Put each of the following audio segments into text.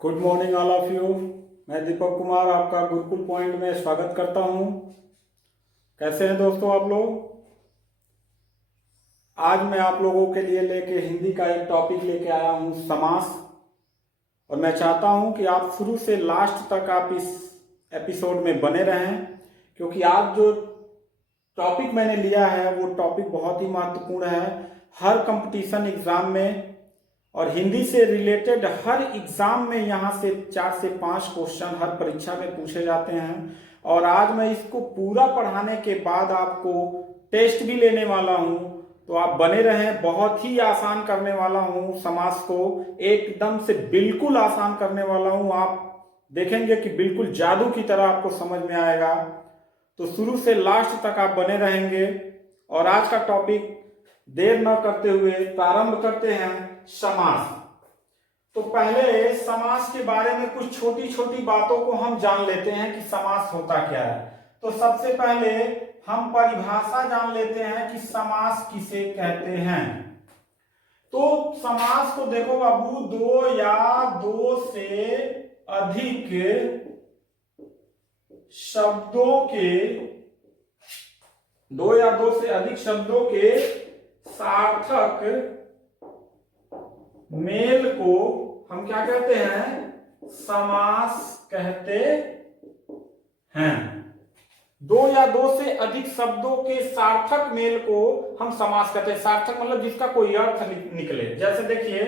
Good morning all of you. मैं दीपक कुमार आपका Gurukul point में स्वागत करता हूं। कैसे हैं दोस्तों आप लोग? आज मैं आप लोगों के लिए लेके हिंदी का एक टॉपिक लेके आया हूं, समास। और मैं चाहता हूं कि आप शुरू से लास्ट तक आप इस एपिसोड में बने रहें, क्योंकि आज जो टॉपिक मैंने लिया है वो टॉपिक बहुत ही महत्वपूर्ण है। हर कंपटीशन एग्जाम में और हिंदी से रिलेटेड हर एग्जाम में यहाँ से 4 से 5 क्वेश्चन हर परीक्षा में पूछे जाते हैं। और आज मैं इसको पूरा पढ़ाने के बाद आपको टेस्ट भी लेने वाला हूँ, तो आप बने रहें। बहुत ही आसान करने वाला हूँ, समास को एकदम से बिल्कुल आसान करने वाला हूँ। आप देखेंगे कि बिल्कुल जादू की तरह आपको समझ में आएगा। तो शुरू से लास्ट तक आप बने रहेंगे। और आज का टॉपिक देर न करते हुए प्रारंभ करते हैं, समास। तो पहले समास के बारे में कुछ छोटी छोटी बातों को हम जान लेते हैं कि समास होता क्या है। तो सबसे पहले हम परिभाषा जान लेते हैं कि समास किसे कहते हैं। तो समास को देखो बाबू, दो या दो से अधिक शब्दों के सार्थक मेल को हम क्या कहते हैं? समास कहते हैं। दो या दो से अधिक शब्दों के सार्थक मेल को हम समास कहते हैं। सार्थक मतलब जिसका कोई अर्थ निकले। जैसे देखिए,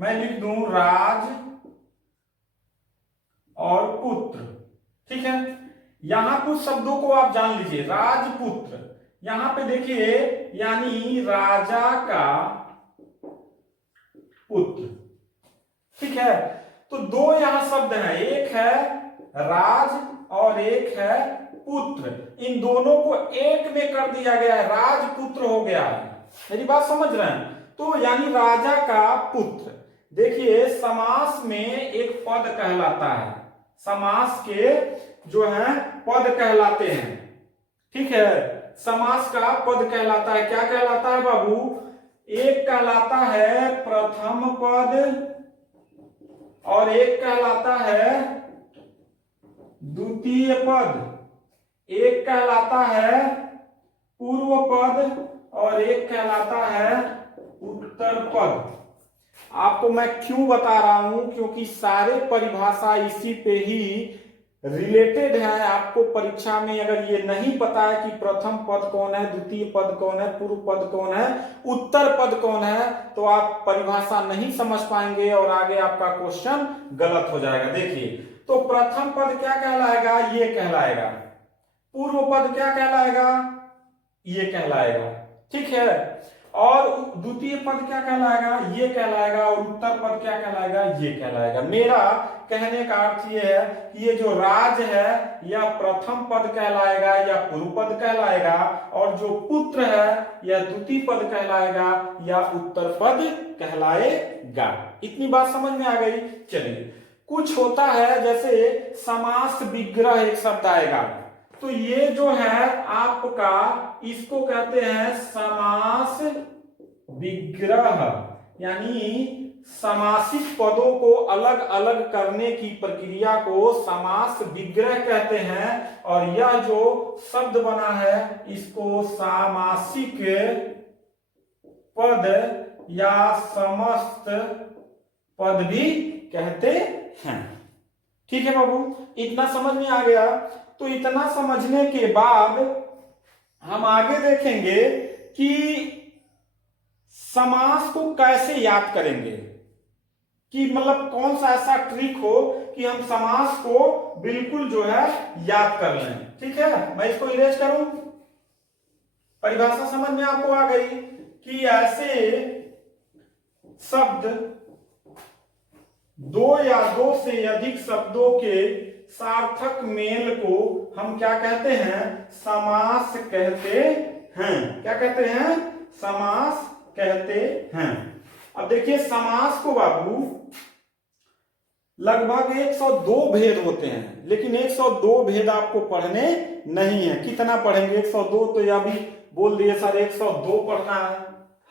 मैं लिख दूं राज और पुत्र, ठीक है। यहां कुछ शब्दों को आप जान लीजिए, राजपुत्र। यहां पे देखिए, यानी राजा का पुत्र, ठीक है। तो दो यहां शब्द हैं, एक है राज और एक है पुत्र। इन दोनों को एक में कर दिया गया है, राजपुत्र हो गया है। मेरी बात समझ रहे हैं? तो यानी राजा का पुत्र। देखिए, समास में एक पद कहलाता है, समास के जो है पद कहलाते हैं, ठीक है। समास का पद कहलाता है, क्या कहलाता है बाबू? एक कहलाता है प्रथम पद और एक कहलाता है द्वितीय पद। एक कहलाता है पूर्व पद और एक कहलाता है उत्तर पद। आपको मैं क्यों बता रहा हूं? क्योंकि सारे परिभाषा इसी पे ही रिलेटेड है। आपको परीक्षा में अगर ये नहीं पता है कि प्रथम पद कौन है, द्वितीय पद कौन है, पूर्व पद कौन है, उत्तर पद कौन है, तो आप परिभाषा नहीं समझ पाएंगे और आगे आपका क्वेश्चन गलत हो जाएगा। देखिए, तो प्रथम पद क्या कहलाएगा? ये कहलाएगा। पूर्व पद क्या कहलाएगा? ये कहलाएगा, ठीक है। और द्वितीय पद क्या कहलाएगा? ये कहलाएगा। और उत्तर पद क्या कहलाएगा? ये कहलाएगा। मेरा कहने का अर्थ ये है कि ये जो राज है या प्रथम पद कहलाएगा या पूर्व पद कहलाएगा, और जो पुत्र है या द्वितीय पद कहलाएगा या उत्तर पद कहलाएगा। इतनी बात समझ में आ गई? चलिए, कुछ होता है जैसे समास विग्रह एक शब्द आएगा, तो ये जो है आपका, इसको कहते हैं समास विग्रह। यानी समासित पदों को अलग अलग करने की प्रक्रिया को समास विग्रह कहते हैं। और यह जो शब्द बना है, इसको सामासिक पद या समस्त पद भी कहते हैं, ठीक है बाबू। इतना समझ में आ गया? तो इतना समझने के बाद हम आगे देखेंगे कि समास को कैसे याद करेंगे, कि मतलब कौन सा ऐसा ट्रिक हो कि हम समास को बिल्कुल जो है याद कर लें, ठीक है। मैं इसको इरेज करूं। परिभाषा समझ में आपको आ गई कि ऐसे शब्द, दो या दो से अधिक शब्दों के सार्थक मेल को हम क्या कहते हैं? समास कहते हैं। क्या कहते हैं? समास कहते हैं। अब देखिए, समास को बाबू लगभग 102 भेद होते हैं, लेकिन 102 भेद आपको पढ़ने नहीं है। कितना पढ़ेंगे? 102 तो यह भी बोल दिए सर 102 पढ़ना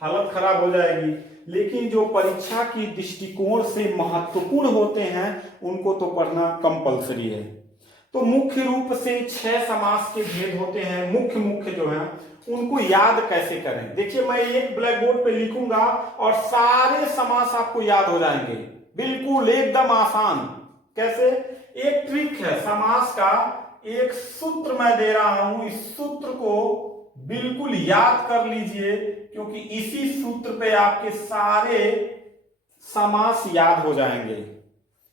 हालत खराब हो जाएगी। लेकिन जो परीक्षा की दृष्टिकोण से महत्वपूर्ण होते हैं उनको तो पढ़ना कंपलसरी है। तो मुख्य रूप से 6 समास के भेद होते हैं, मुख्य मुख्य जो है उनको याद कैसे करें। देखिए मैं एक ब्लैक बोर्ड पे लिखूंगा और सारे समास आपको याद हो जाएंगे, बिल्कुल एकदम आसान। कैसे? एक ट्रिक है समास का, एक सूत्र मैं दे रहा हूं, इस सूत्र को बिल्कुल याद कर लीजिए, क्योंकि इसी सूत्र पे आपके सारे समास याद हो जाएंगे।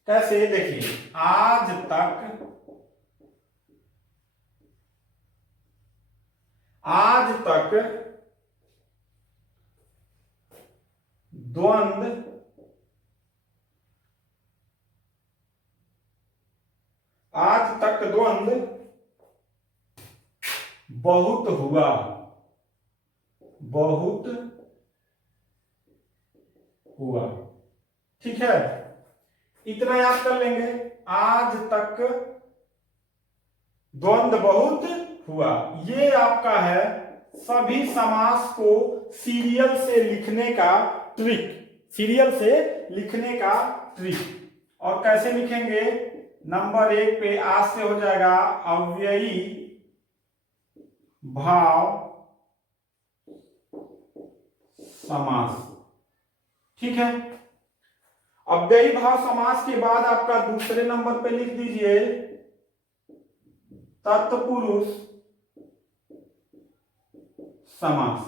कैसे? देखिए, आज तक द्वंद्व बहुत हुआ, ठीक है, इतना याद कर लेंगे। आज तक द्वंद्व बहुत हुआ, ये आपका है सभी समास को सीरियल से लिखने का ट्रिक, और कैसे लिखेंगे? नंबर 1 पे आज से हो जाएगा अव्ययी भाव समास, ठीक है। अव्ययी भाव समास के बाद आपका दूसरे नंबर पे लिख दीजिए तत्पुरुष समास,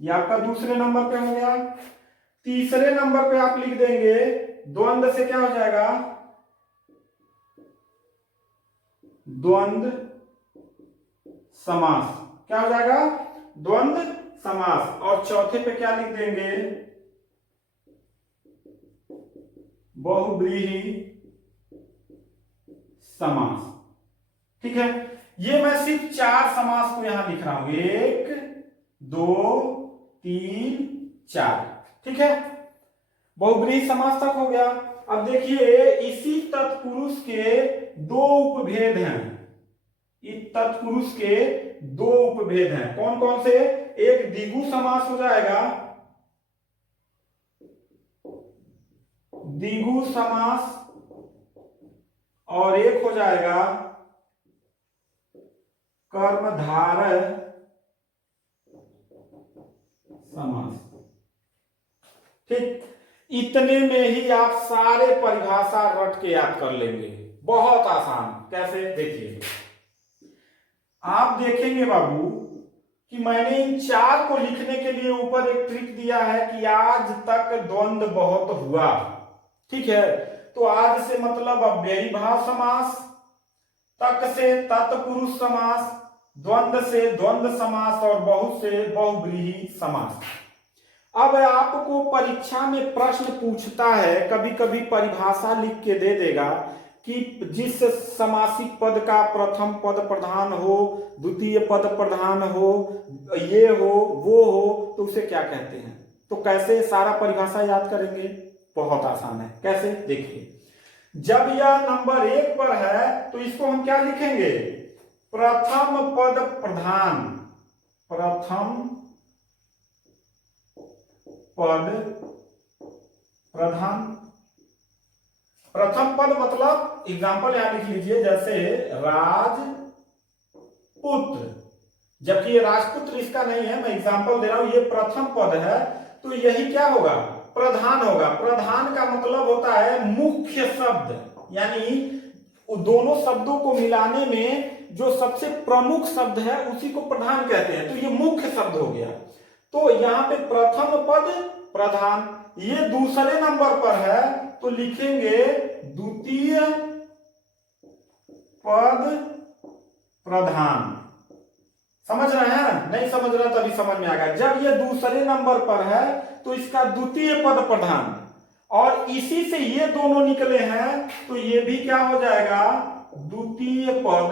ये आपका दूसरे नंबर पे हो गया। तीसरे नंबर पे आप लिख देंगे द्वंद्व से क्या हो जाएगा? द्वंद्व समास, क्या हो जाएगा? द्वंद्व समास। और चौथे पे क्या लिख देंगे? बहुव्रीहि समास, ठीक है। ये मैं सिर्फ 4 समास को यहां लिख रहा हूं, 1 2 3 4, ठीक है। बहुव्रीहि समास तक हो गया। अब देखिए इसी तत्पुरुष के 2 उपभेद हैं, इस तत्पुरुष के 2 उपभेद हैं। कौन कौन से? एक द्विगु समास हो जाएगा, द्विगु समास, और एक हो जाएगा कर्मधारय समास, ठीक। इतने में ही आप सारे परिभाषा रट के याद कर लेंगे, बहुत आसान। कैसे? देखिए, आप देखेंगे बाबू कि मैंने इन 4 को लिखने के लिए ऊपर एक ट्रिक दिया है कि आज तक द्वंद्व बहुत हुआ, ठीक है। तो आज से मतलब अव्ययी भाव समास, तक से तत्पुरुष समास, द्वंद्व से द्वंद्व समास, और बहुत से बहुव्रीहि समास। अब आपको परीक्षा में प्रश्न पूछता है, कभी कभी परिभाषा लिख के दे देगा कि जिस समासिक पद का प्रथम पद प्रधान हो, द्वितीय पद प्रधान हो, ये हो वो हो, तो उसे क्या कहते हैं। तो कैसे सारा परिभाषा याद करेंगे? बहुत आसान है। कैसे? देखिए, जब यह नंबर 1 पर है तो इसको हम क्या लिखेंगे? प्रथम पद प्रधान, प्रथम पद प्रधान। प्रथम पद मतलब एग्जाम्पल यहां लिख लीजिए, जैसे राजपुत्र, जबकि ये राजपुत्र इसका नहीं है, मैं एग्जाम्पल दे रहा हूं, ये प्रथम पद है, तो यही क्या होगा? प्रधान होगा। प्रधान का मतलब होता है मुख्य शब्द, यानी दोनों शब्दों को मिलाने में जो सबसे प्रमुख शब्द है उसी को प्रधान कहते हैं, तो ये मुख्य शब्द हो गया। तो यहां पे प्रथम पद प्रधान, ये दूसरे नंबर पर है तो लिखेंगे द्वितीय पद प्रधान। समझ रहे हैं? नहीं समझ रहे तभी समझ में आ गया। जब ये दूसरे नंबर पर है तो इसका द्वितीय पद प्रधान, और इसी से ये दोनों निकले हैं तो ये भी क्या हो जाएगा? द्वितीय पद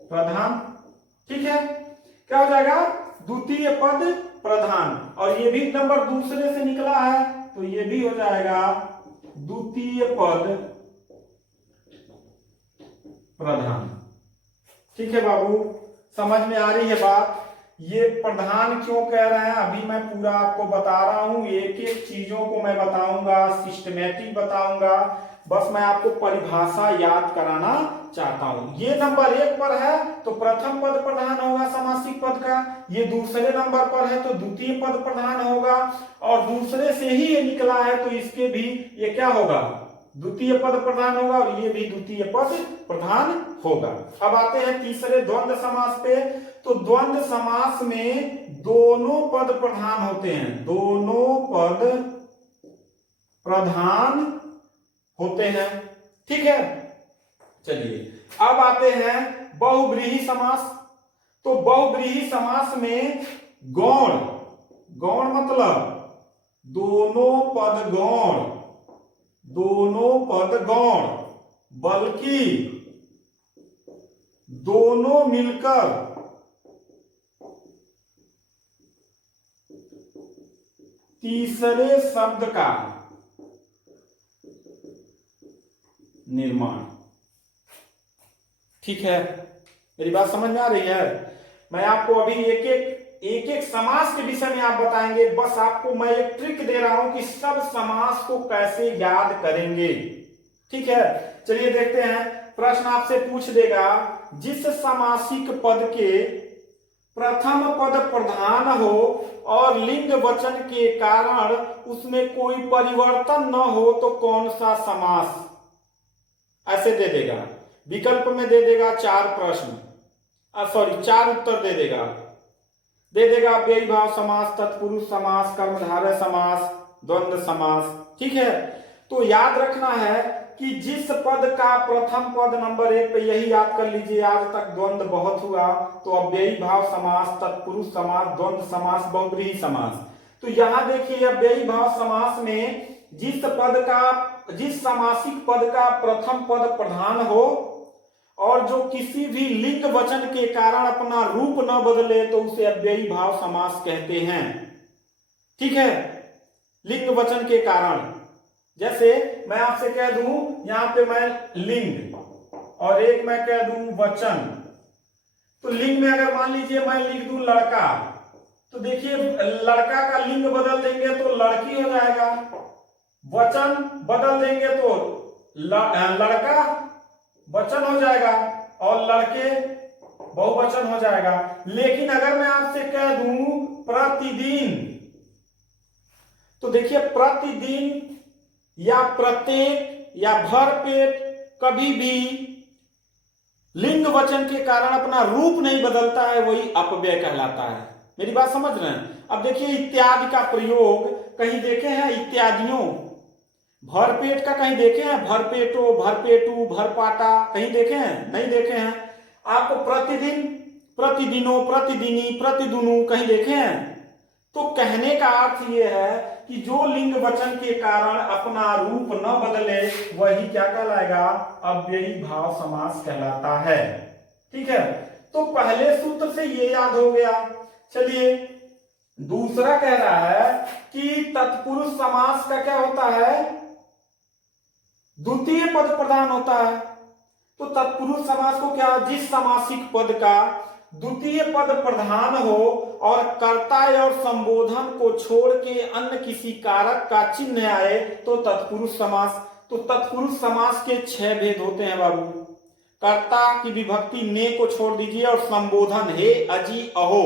प्रधान, ठीक है। क्या हो जाएगा? द्वितीय पद प्रधान, और ये भी नंबर दूसरे से निकला है तो ये भी हो जाएगा द्वितीय पद प्रधान, ठीक है बाबू। समझ में आ रही है बात? ये प्रधान क्यों कह रहे हैं अभी मैं पूरा आपको बता रहा हूं, एक एक चीजों को मैं बताऊंगा, सिस्टमेटिक बताऊंगा, बस मैं आपको परिभाषा याद कराना चाहता हूं। ये नंबर 1 पर है तो प्रथम पद प्रधान होगा समासिक पद का, ये दूसरे नंबर पर है तो द्वितीय पद प्रधान होगा, और दूसरे से ही ये निकला है तो इसके भी ये क्या होगा, द्वितीय पद प्रधान होगा, और ये भी द्वितीय पद प्रधान होगा। अब आते हैं तीसरे द्वंद्व समास पे। तो द्वंद्व समास में दोनों पद प्रधान होते हैं, दोनों पद प्रधान होते हैं, ठीक है। चलिए अब आते हैं बहुव्रीहि समास। तो बहुव्रीहि समास में गौण, गौण मतलब दोनों पद गौण, दोनों पद गौण, बल्कि दोनों मिलकर तीसरे शब्द का निर्माण, ठीक है। मेरी बात समझ में आ रही है? मैं आपको अभी एक एक समास के विषय में आप बताएंगे, बस आपको मैं एक ट्रिक दे रहा हूं कि सब समास को कैसे याद करेंगे, ठीक है। चलिए देखते हैं, प्रश्न आपसे पूछ देगा, जिस समासिक पद के प्रथम पद प्रधान हो और लिंग वचन के कारण उसमें कोई परिवर्तन न हो तो कौन सा समास, ऐसे दे देगा। विकल्प में दे देगा 4 प्रश्न, 4 उत्तर दे देगा अव्ययी भाव समास, तत्पुरुष समास, कर्मधारय समास, द्वंद्व समास, ठीक है। तो याद रखना है कि जिस पद का प्रथम पद नंबर 1 पे, यही याद कर लीजिए, आज तक द्वंद्व बहुत हुआ, तो अव्ययी भाव समास, तत्पुरुष समास, द्वंद्व समास, बहुव्रीहि समास। तो यहां देखिए अव्ययी भाव समास में जिस समासिक पद का प्रथम पद प्रधान हो और जो किसी भी लिंग वचन के कारण अपना रूप न बदले तो उसे अव्ययी भाव समास कहते हैं, ठीक है। लिंग वचन के कारण, जैसे मैं आपसे कह दूं यहां पे मैं लिंग और एक मैं कह दूं वचन, तो लिंग में अगर मान लीजिए मैं लिख दूं लड़का, तो देखिए लड़का का लिंग बदल देंगे तो लड़की हो जाएगा, वचन बदल देंगे तो लड़का वचन हो जाएगा और लड़के बहुवचन हो जाएगा। लेकिन अगर मैं आपसे कह दूं प्रतिदिन, तो देखिए प्रतिदिन या प्रत्येक या भरपेट कभी भी लिंग वचन के कारण अपना रूप नहीं बदलता है, वही अपव्यय कहलाता है। मेरी बात समझ रहे हैं? अब देखिए इत्यादि का प्रयोग कहीं देखे हैं, इत्यादियों, भरपेट का कहीं देखे हैं, भरपेटो, भरपेटू, भरपाटा, कहीं देखे हैं? नहीं देखे हैं। आपको प्रतिदिन, प्रतिदिनों, प्रतिदिनी, प्रतिदुनु कहीं देखे हैं? तो कहने का अर्थ यह है कि जो लिंग वचन के कारण अपना रूप न बदले वही क्या कहलाएगा, अव्ययी भाव समास कहलाता है, ठीक है। तो पहले सूत्र से ये याद हो गया। चलिए दूसरा कह रहा है कि तत्पुरुष समास का क्या होता है, द्वितीय पद प्रधान होता है। तो तत्पुरुष समास को क्या, जिस समासिक पद का द्वितीय पद प्रधान हो और कर्ता और संबोधन को छोड़ के अन्य किसी कारक का चिन्ह आए तो तत्पुरुष समास। तो तत्पुरुष समास के 6 भेद होते हैं बाबू। कर्ता की विभक्ति ने को छोड़ दीजिए और संबोधन हे, अजी, अहो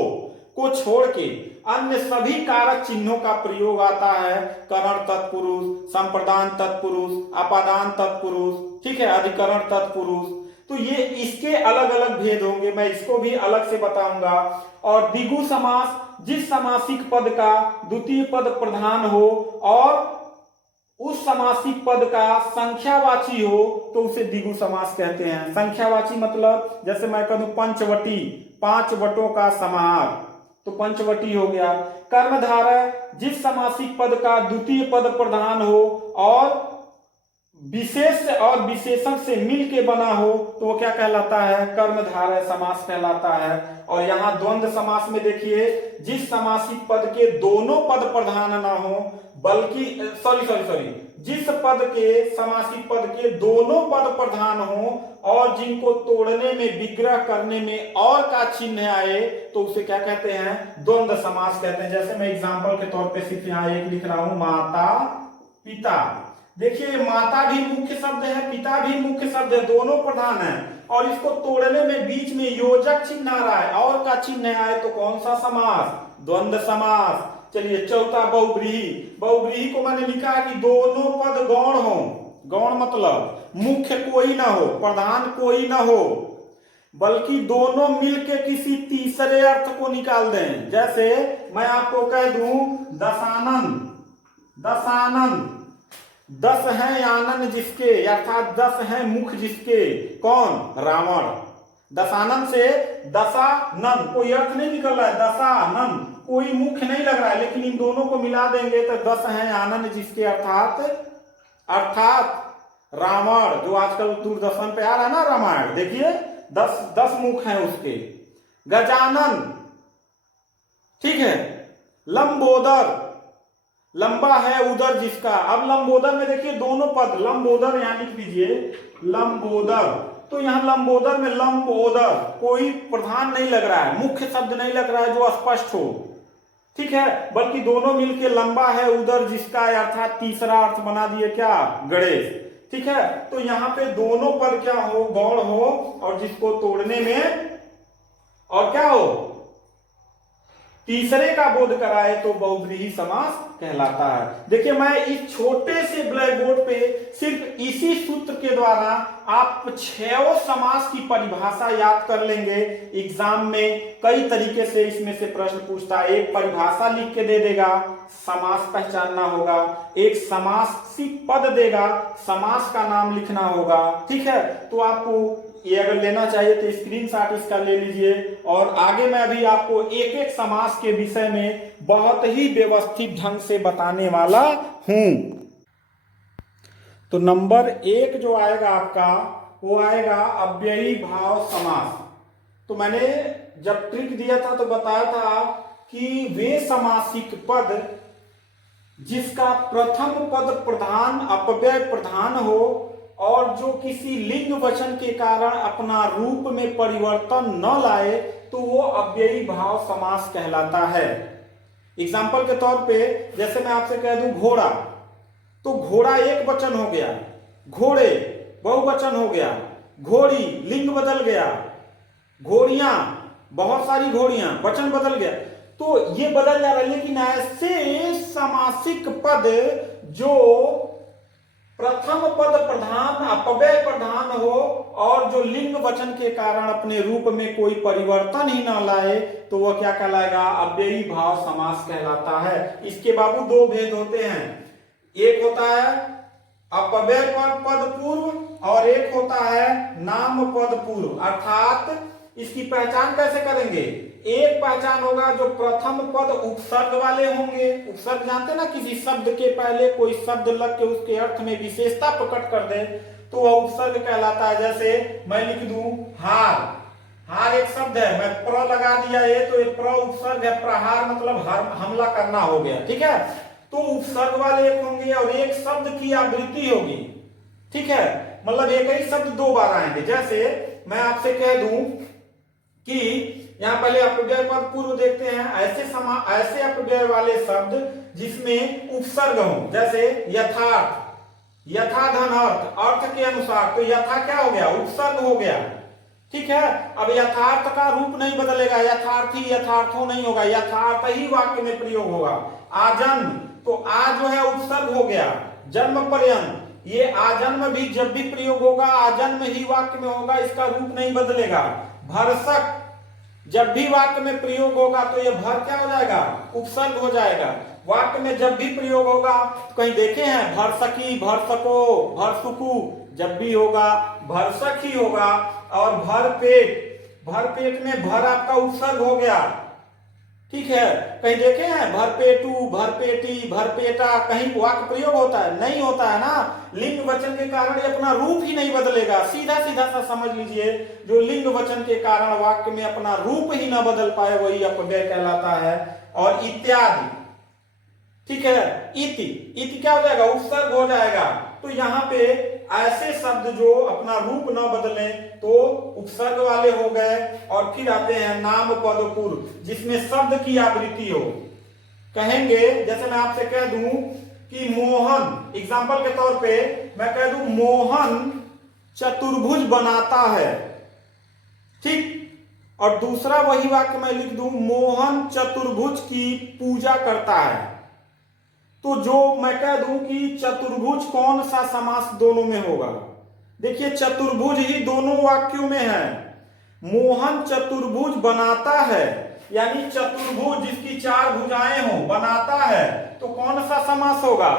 को छोड़ के अन्य सभी कारक चिन्हों का प्रयोग आता है। करण तत्पुरुष, संप्रदान तत्पुरुष, अपादान तत्पुरुष, ठीक है, अधिकरण तत्पुरुष। तो ये इसके अलग अलग भेद होंगे, मैं इसको भी अलग से बताऊंगा। और द्विगु समास, जिस समासिक पद का द्वितीय पद प्रधान हो और उस समासिक पद का संख्यावाची हो तो उसे द्विगु समास कहते हैं। संख्यावाची मतलब जैसे मैं कहूं पंचवटी, 5 वटों का समाहार, तो पंचवटी हो गया। कर्मधारय, जिस समासिक पद का द्वितीय पद प्रधान हो और विशेष और विशेषण से मिल के बना हो तो वो क्या कहलाता है, कर्मधारय समास कहलाता है। और यहाँ द्वंद्व समास में देखिए, जिस समासिक पद के दोनों पद प्रधान ना हो बल्कि सॉरी जिस पद के समासिक पद के दोनों पद प्रधान हो और जिनको तोड़ने में विग्रह करने में और का चिन्ह आए तो उसे क्या कहते हैं, द्वंद्व समास कहते हैं। जैसे मैं एग्जांपल के तौर पे सिर्फ यहाँ एक लिख रहा हूं, माता पिता। देखिए माता भी मुख्य शब्द है, पिता भी मुख्य शब्द है, दोनों प्रधान है और इसको तोड़ने में बीच में योजक चिन्ह आ रहा है और का चिन्ह आए तो कौन सा समास, द्वंद्व समास। चलिए चौथा बहुव्रीहि। बहुव्रीहि को मैंने लिखा है कि दोनों पद गौण हो। गौण मतलब मुख्य कोई ना हो, प्रधान कोई ना हो, बल्कि दोनों मिलके किसी तीसरे अर्थ को निकाल दें। जैसे मैं आपको कह दूं दशानन, दशानन, 10 है आनंद जिसके, अर्थात 10 है मुख जिसके, कौन, रावण। दशानन से दशानन कोई अर्थ नहीं निकल रहा है, दशानन कोई मुख्य नहीं लग रहा है, लेकिन इन दोनों को मिला देंगे तो 10 है आनंद जिसके, अर्थात रावण, जो आजकल दूरदर्शन पे आ रहा है ना रामायण, देखिए 10 मुख हैं उसके। गजानन, ठीक है। लंबोदर, लंबा है उदर जिसका। अब लंबोदर में देखिए दोनों पद, लंबोदर यहां लिख दीजिए, लंबोदर। तो यहां लंबोदर में लंबोदर कोई प्रधान नहीं लग रहा है, मुख्य शब्द नहीं लग रहा है जो स्पष्ट हो, ठीक है, बल्कि दोनों मिलके लंबा है उदर जिसका, अर्थात तीसरा अर्थ बना दिए क्या, गणेश, ठीक है। तो यहां पे दोनों पद क्या हो, गौण हो और जिसको तोड़ने में और क्या हो, तीसरे का बोध कराए तो बहुव्रीहि समास कहलाता है। देखिए मैं इस छोटे से ब्लैक बोर्ड पे सिर्फ इसी सूत्र के द्वारा आप 6 समास की परिभाषा याद कर लेंगे। एग्जाम में कई तरीके से इसमें से प्रश्न पूछता है, एक परिभाषा लिख के दे देगा, समास पहचानना होगा, एक समासिक पद देगा, समास का नाम लिखना होगा, ठीक है। तो आपको ये अगर लेना चाहिए तो स्क्रीनशॉट इसका ले लीजिए और आगे मैं अभी आपको एक एक समास के विषय में बहुत ही व्यवस्थित ढंग से बताने वाला हूं। तो नंबर 1 जो आएगा आपका वो आएगा अव्ययी भाव समास। तो मैंने जब ट्रिक दिया था तो बताया था कि वे समासिक पद जिसका प्रथम पद प्रधान अपव्यय प्रधान हो और जो किसी लिंग वचन के कारण अपना रूप में परिवर्तन न लाए तो वो अव्ययी भाव समास कहलाता है। एग्जाम्पल के तौर पे जैसे मैं आपसे कह दूं घोड़ा, तो घोड़ा एक वचन हो गया, घोड़े बहुवचन हो गया, घोड़ी लिंग बदल गया, घोड़ियां बहुत सारी घोड़ियां वचन बदल गया, तो ये बदल जा रहा है। लेकिन ऐसे समासिक पद जो प्रथम पद प्रधान अपव्यय प्रधान हो और जो लिंग वचन के कारण अपने रूप में कोई परिवर्तन ही ना लाए तो वह क्या कहलाएगा, अव्ययी भाव समास कहलाता है। इसके बाबू 2 भेद होते हैं, एक होता है अपव्यय पद पूर्व और एक होता है नाम पद पूर्व। अर्थात इसकी पहचान कैसे करेंगे, एक पहचान होगा जो प्रथम पद उपसर्ग वाले होंगे। उपसर्ग जानते हैं ना, किसी शब्द के पहले कोई शब्द लग के उसके अर्थ में विशेषता प्रकट कर दे तो वह उपसर्ग कहलाता है। जैसे मैं लिख दूं हार, हार एक शब्द है, मैं प्र लगा दिया ये तो ये प्र उपसर्ग है, प्रहार मतलब हमला करना हो गया, ठीक है। तो उपसर्ग वाले एक होंगे और एक शब्द की आवृत्ति होगी, ठीक है, मतलब एक ही शब्द 2 बार आएंगे। जैसे मैं आपसे कह दूं कि यहां पहले अपव्यय पद पूर्व देखते हैं, ऐसे अपव्यय वाले शब्द जिसमें उपसर्ग हो, जैसे यथार्थ, यथा धन अर्थ, अर्थ के अनुसार, तो यथा क्या हो गया, उपसर्ग हो गया, ठीक है। अब यथार्थ का रूप नहीं बदलेगा, यथार्थी यथार्थो नहीं होगा, यथार्थ ही वाक्य में प्रयोग होगा। आजन्म, तो आ जो है उपसर्ग हो गया, जन्म पर्यंत, ये आजन्म भी जब भी प्रयोग होगा आजन्म ही वाक्य में होगा, इसका रूप नहीं बदलेगा। भरसक, जब भी वाक्य में प्रयोग होगा तो ये भर क्या हो जाएगा, उपसर्ग हो जाएगा। वाक्य में जब भी प्रयोग होगा तो कहीं देखे हैं भरसकी, भरसको, भरसुकु, जब भी होगा भरसक ही होगा। और भरपेट, भरपेट में भर आपका उपसर्ग हो गया, ठीक है। कहीं देखे हैं भरपेटू, भरपेटी, भरपेटा, कहीं वाक्य प्रयोग होता है, नहीं होता है ना। लिंग वचन के कारण ये अपना रूप ही नहीं बदलेगा, सीधा सीधा सा समझ लीजिए, जो लिंग वचन के कारण वाक्य में अपना रूप ही ना बदल पाए वही अपव्यय कहलाता है। और इत्यादि, ठीक है। इति, इति क्या हो जाएगा, उपसर्ग हो जाएगा। तो यहाँ पे ऐसे शब्द जो अपना रूप न बदले तो उपसर्ग वाले हो गए। और फिर आते हैं नाम पद पूर्व, जिसमें शब्द की आवृत्ति हो। कहेंगे, जैसे मैं आपसे कह दूं कि मोहन, एग्जाम्पल के तौर पे मैं कह दूं मोहन चतुर्भुज बनाता है, ठीक। और दूसरा वही वाक्य मैं लिख दूं मोहन चतुर्भुज की पूजा करता है। तो जो मैं कह दूं कि चतुर्भुज कौन सा समास दोनों में होगा, देखिए चतुर्भुज ही दोनों वाक्यों में है। मोहन चतुर्भुज बनाता है, यानी चतुर्भुज जिसकी चार भुजाएं हो बनाता है, तो कौन सा समास होगा,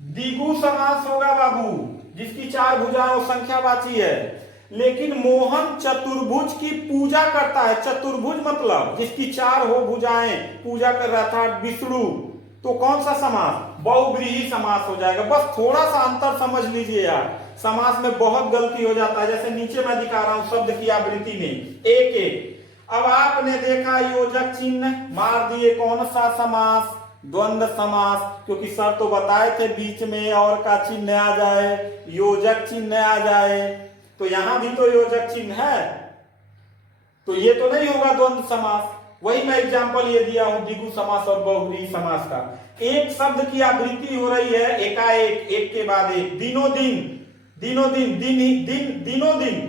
द्विगु समास होगा बाबू, जिसकी चार भुजाएं हो, संख्यावाची है। लेकिन मोहन चतुर्भुज की पूजा करता है, चतुर्भुज मतलब जिसकी चार हो भुजाएं, पूजा कर रहा था विष्णु, तो कौन सा समास, बहुव्रीहि समास हो जाएगा। बस थोड़ा सा अंतर समझ लीजिए यार, समास में बहुत गलती हो जाता है। जैसे नीचे मैं दिखा रहा हूं शब्द की आवृत्ति में एक एक। अब आपने देखा योजक चिन्ह मार दिए, कौन सा समास, द्वंद्व समास, क्योंकि सर तो बताए थे बीच में और का चिन्ह आ जाए, योजक चिन्ह आ जाए। तो यहां भी तो योजक चिन्ह है, तो ये तो नहीं होगा द्वंद्व समास। वही मैं एग्जांपल ये दिया हूं द्विगु समास और बहुव्रीहि समास का। एक शब्द की आवृत्ति हो रही है एकाएक, एक के बाद एक, दिनों दिन, दिनों दिन, दिन ही दिन, दिनों दिन,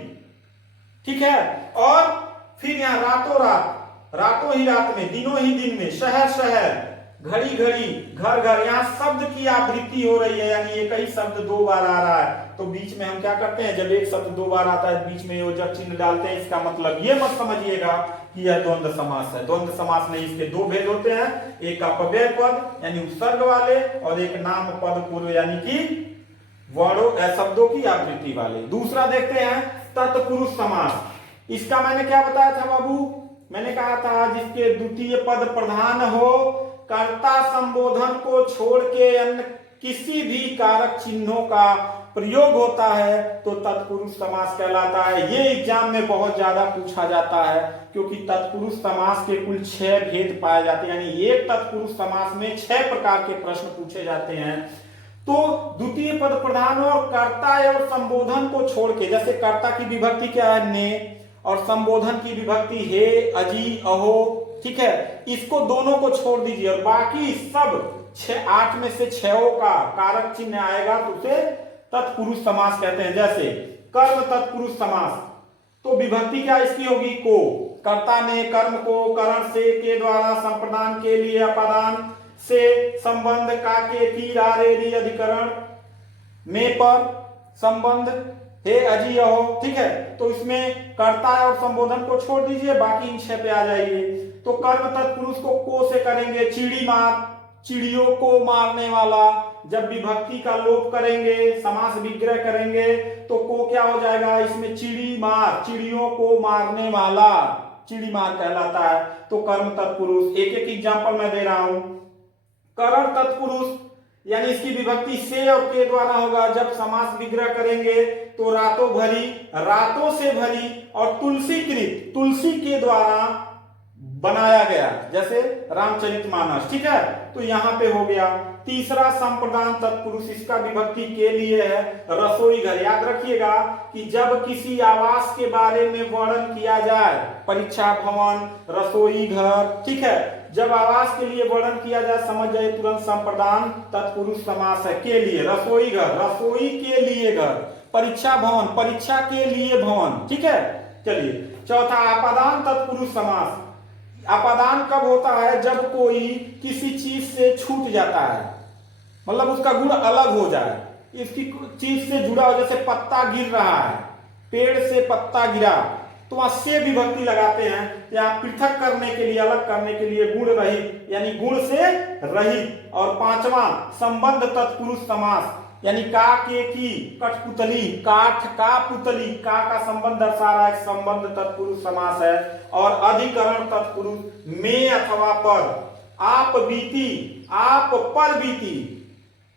ठीक है। और फिर यहाँ रातों रात, रातों ही रात में, दिनों ही दिन में, शहर शहर, घड़ी घड़ी, घर घर, यहाँ शब्द की आवृत्ति हो रही है, यानी एक ही शब्द दो बार आ रहा है। तो बीच में हम क्या करते हैं, जब एक शब्द दो बार आता है बीच में योजक चिन्ह डालते हैं। इसका मतलब ये मत समझिएगा कि यह द्वंद्व समास है, द्वंद्व समास नहीं। इसके दो भेद होते हैं, एक अपव्यय पद यानी उपसर्ग वाले, और एक नाम पद पूर्व यानी कि वर्णों शब्दों की आवृत्ति वाले। दूसरा देखते हैं तत्पुरुष समास। इसका मैंने क्या बताया था बाबू, मैंने कहा था जिसके द्वितीय पद प्रधान हो, कर्ता संबोधन को छोड़ के अन्य किसी भी कारक चिन्हों का प्रयोग होता है तो तत्पुरुष समास कहलाता है। ये एग्जाम में बहुत ज्यादा पूछा जाता है, क्योंकि तत्पुरुष समास के कुल 6 भेद पाए जाते हैं, यानी एक तत्पुरुष समास में 6 प्रकार के प्रश्न पूछे जाते हैं। तो द्वितीय पद प्रधान हो और कर्ता और संबोधन को छोड़ के, जैसे कर्ता की विभक्ति क्या है, ने, और संबोधन की विभक्ति हे, अजी, अहो, ठीक है। इसको दोनों को छोड़ दीजिए और बाकी सब 8 में से 6 का कारक चिन्ह आएगा तो उसे तत्पुरुष समास कहते हैं। जैसे कर्म तत्पुरुष समास, तो विभक्ति क्या इसकी होगी, को, कर्ता ने कर्म को करण से के द्वारा संप्रदान के लिए अपादान से संबंध का के की रे अधिकरण में पर संबंध हे अजी हो, ठीक है। तो इसमें कर्ता और संबोधन को छोड़ दीजिए, बाकी इन 6 पे आ जाइए। तो कर्म तत्पुरुष को से करेंगे, चिड़ी मार, चिड़ियों को मारने वाला। जब विभक्ति का लोप करेंगे, समास विग्रह करेंगे, तो को क्या हो जाएगा, इसमें चिड़ी मार, चिड़ियों को मारने वाला, चिड़ी मार कहलाता है। तो कर्म तत्पुरुष, एक एक एग्जाम्पल मैं दे रहा हूं। करण तत्पुरुष यानी इसकी विभक्ति से और के द्वारा होगा। जब समास विग्रह करेंगे तो रातों भरी, रातों से भरी, और तुलसीकृत, तुलसी के द्वारा बनाया गया, जैसे रामचरितमानस, ठीक है। तो यहां पे हो गया। तीसरा संप्रदान तत्पुरुष, इसका विभक्ति के लिए है, रसोई घर। याद रखिएगा कि जब किसी आवास के बारे में वर्णन किया जाए, परीक्षा भवन, रसोई घर, ठीक है, जब आवास के लिए वर्णन किया जाए समझ जाए तुरंत संप्रदान तत्पुरुष समास है। के लिए रसोई घर, रसोई के लिए घर, परीक्षा भवन, परीक्षा के लिए भवन, ठीक है। चलिए चौथा आपादान तत्पुरुष समास। अपादान कब होता है, जब कोई किसी चीज से छूट जाता है, मतलब उसका गुण अलग हो जाए, इसकी चीज से जुड़ा हो। जैसे पत्ता गिर रहा है, पेड़ से पत्ता गिरा, तो वहां से विभक्ति लगाते हैं, यहाँ पृथक करने के लिए, अलग करने के लिए गुण रहित, यानी गुण से रहित। और पांचवा संबंध तत्पुरुष समास, यानी का के की, कठपुतली, काठ का पुतली, का संबंध दर्शा रहा है, संबंध तत्पुरुष समास है। और अधिकरण तत्पुरुष में अथवा पर, आप बीती, आप पर बीती,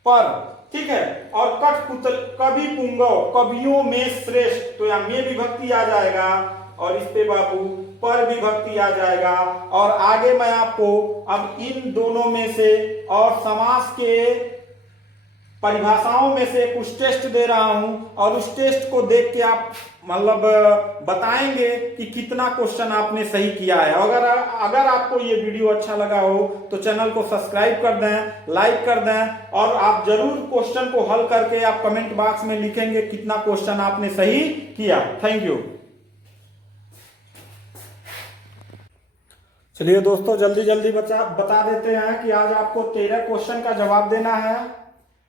पर, ठीक है। और कठपुतल, कवि पुंगव, कवियों में श्रेष्ठ, तो यहां में विभक्ति आ जाएगा। और इस पे बाबू पर विभक्ति आ जाएगा। और आगे मैं आपको अब इन दोनों में से और समास के परिभाषाओं में से कुछ टेस्ट दे रहा हूं, और उस टेस्ट को देख के आप मतलब बताएंगे कि कितना क्वेश्चन आपने सही किया है। अगर आपको ये वीडियो अच्छा लगा हो तो चैनल को सब्सक्राइब कर दें, लाइक कर दें, और आप जरूर क्वेश्चन को हल करके आप कमेंट बॉक्स में लिखेंगे कितना क्वेश्चन आपने सही किया। Thank you. चलिए दोस्तों, जल्दी जल्दी बता देते हैं कि आज आपको 13 क्वेश्चन का जवाब देना है,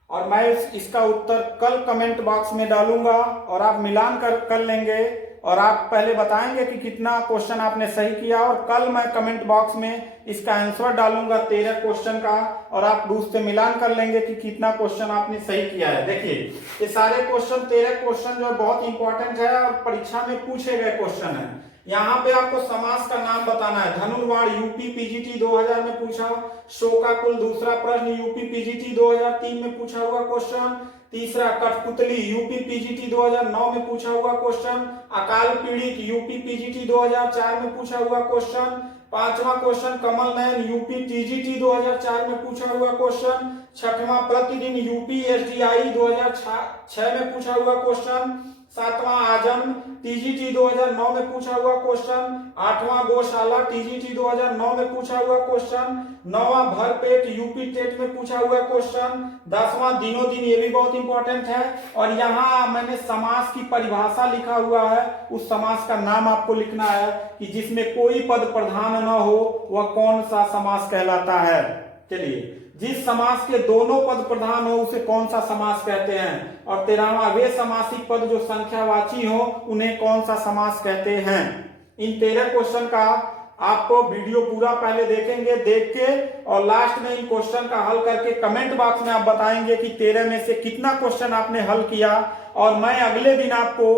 और मैं इसका उत्तर कल कमेंट बॉक्स में डालूंगा और आप मिलान कर लेंगे, और आप पहले बताएंगे कि कितना क्वेश्चन आपने सही किया, और कल मैं कमेंट बॉक्स में इसका आंसर डालूंगा 13 क्वेश्चन का, और आप उससे मिलान कर लेंगे कि कितना क्वेश्चन आपने सही किया है। देखिए, ये सारे क्वेश्चन 13 क्वेश्चन जो बहुत इंपॉर्टेंट है और परीक्षा में पूछे गए क्वेश्चन है। यहाँ पे आपको समास का नाम बताना है। धनुर्वाण यूपी पीजीटी 2000 में पूछा, शोकाकुल दूसरा प्रश्न यूपी पीजीटी 2003 में पूछा हुआ क्वेश्चन, तीसरा कठपुतली यूपी पीजीटी 2009 में पूछा हुआ क्वेश्चन, अकाल पीड़ित यूपी पीजीटी 2004 में पूछा हुआ क्वेश्चन, पांचवा question Kamal Nayan UP TGT 2004 में पूछा हुआ क्वेश्चन, छठवां प्रतिदिन यूपी एसडीआई 2006 में पूछा हुआ क्वेश्चन, सातवां आजम टीजीटी 2009 में पूछा हुआ क्वेश्चन, आठवां गौशाला टीजीटी 2009 में पूछा हुआ क्वेश्चन, नौवां भरपेट यूपी टेट में पूछा हुआ क्वेश्चन, 10वां दिनों दिन, ये भी बहुत इंपॉर्टेंट है। और यहाँ मैंने समास की परिभाषा लिखा हुआ है, उस समास का नाम आपको लिखना है कि जिसमें कोई पद प्रधान न हो वह कौन सा समास कहलाता है। चलिए, जिस समास के दोनों पद प्रधान हो उसे कौन सा समास कहते हैं, और 13वां वे समासिक पद जो संख्यावाची हो उन्हें कौन सा समास कहते हैं। इन 13 क्वेश्चन का आपको वीडियो पूरा पहले देखेंगे, देख के और लास्ट में इन क्वेश्चन का हल करके कमेंट बॉक्स में आप बताएंगे कि 13 में से कितना क्वेश्चन आपने हल किया, और मैं अगले दिन आपको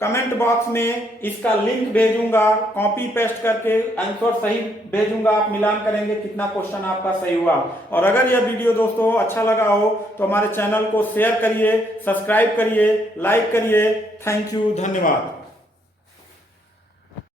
कमेंट बॉक्स में इसका लिंक भेजूंगा, कॉपी पेस्ट करके आंसर सही भेजूंगा, आप मिलान करेंगे कितना क्वेश्चन आपका सही हुआ। और अगर यह वीडियो दोस्तों अच्छा लगा हो तो हमारे चैनल को शेयर करिए, सब्सक्राइब करिए, लाइक करिए। थैंक यू, धन्यवाद।